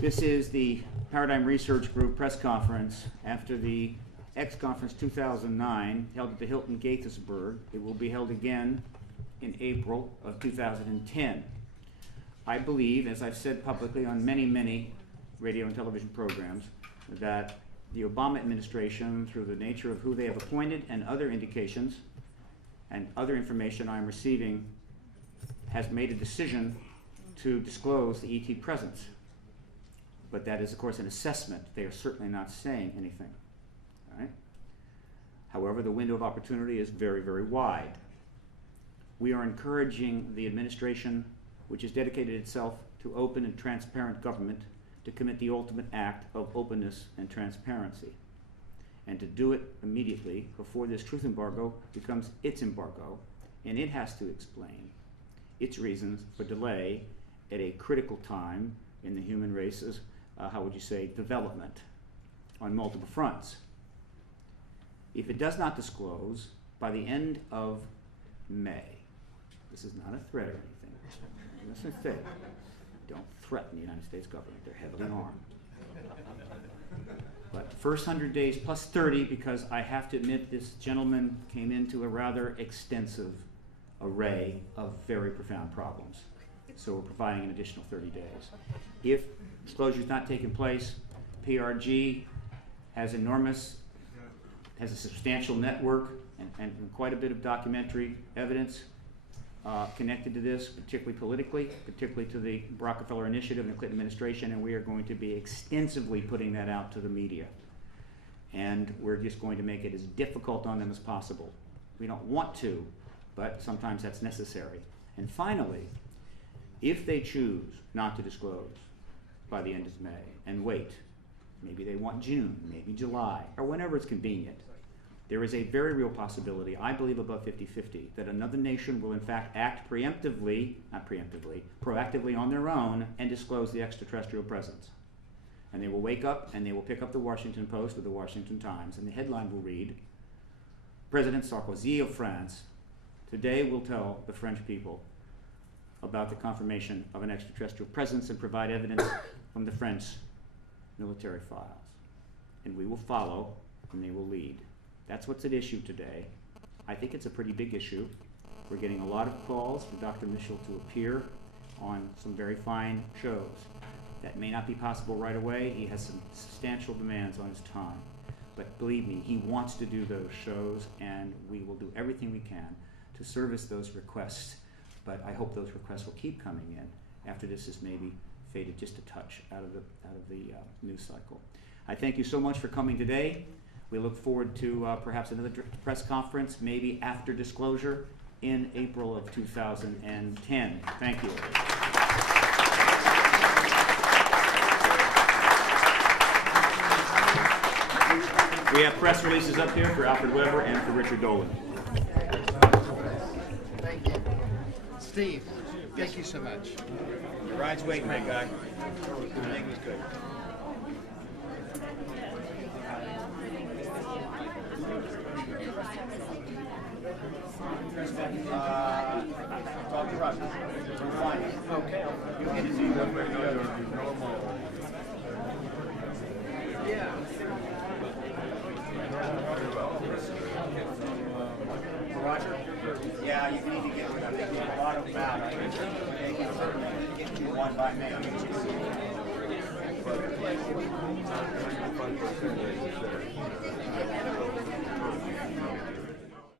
This is the Paradigm Research Group press conference after the X Conference 2009 held at the Hilton Gaithersburg. It will be held again in April of 2010. I believe, as I've said publicly on many radio and television programs, that the Obama administration, through the nature of who they have appointed and other indications and other information I'm receiving, has made a decision to disclose the ET presence. But that is, of course, an assessment. They are certainly not saying anything. All right? However, the window of opportunity is very wide. We are encouraging the administration, which has dedicated itself to open and transparent government, to commit the ultimate act of openness and transparency, and to do it immediately before this truth embargo becomes its embargo, and it has to explain its reasons for delay at a critical time in the human race's, how would you say, development on multiple fronts. If it does not disclose by the end of May, this is not a threat or anything. Listen to it. Don't threaten the United States government. They're heavily armed. But first 100 days plus 30, because I have to admit this gentleman came into a rather extensive array of very profound problems. So we're providing an additional 30 days. If disclosure is not taking place, PRG has a substantial network and quite a bit of documentary evidence connected to this, particularly politically, particularly to the Rockefeller Initiative and the Clinton administration, and we are going to be extensively putting that out to the media. And we're just going to make it as difficult on them as possible. We don't want to, but sometimes that's necessary. And finally, if they choose not to disclose by the end of May and wait, maybe they want June, maybe July, or whenever it's convenient, there is a very real possibility, I believe above 50-50, that another nation will in fact act proactively on their own and disclose the extraterrestrial presence. And they will wake up and they will pick up the Washington Post or the Washington Times, and the headline will read, President Sarkozy of France today will tell the French people about the confirmation of an extraterrestrial presence and provide evidence from the French military files. And we will follow and they will lead. That's what's at issue today. I think it's a pretty big issue. We're getting a lot of calls for Dr. Mitchell to appear on some very fine shows. That may not be possible right away. He has some substantial demands on his time. But believe me, he wants to do those shows, and we will do everything we can to service those requests. But I hope those requests will keep coming in after this is maybe faded just a touch out of the news cycle. I thank you so much for coming today. We look forward to perhaps another press conference, maybe after disclosure, in April of 2010. Thank you. We have press releases up here for Alfred Weber and for Richard Dolan. Thank you. Steve, thank you so much. Your ride's waiting, my guy. Everything was good. Talk to Russ. Fine. Okay. You get to see what we're doing. Normal. Yeah. Roger? Yeah, you need to get rid of it. There's a lot of bad. They can certainly get you one by May.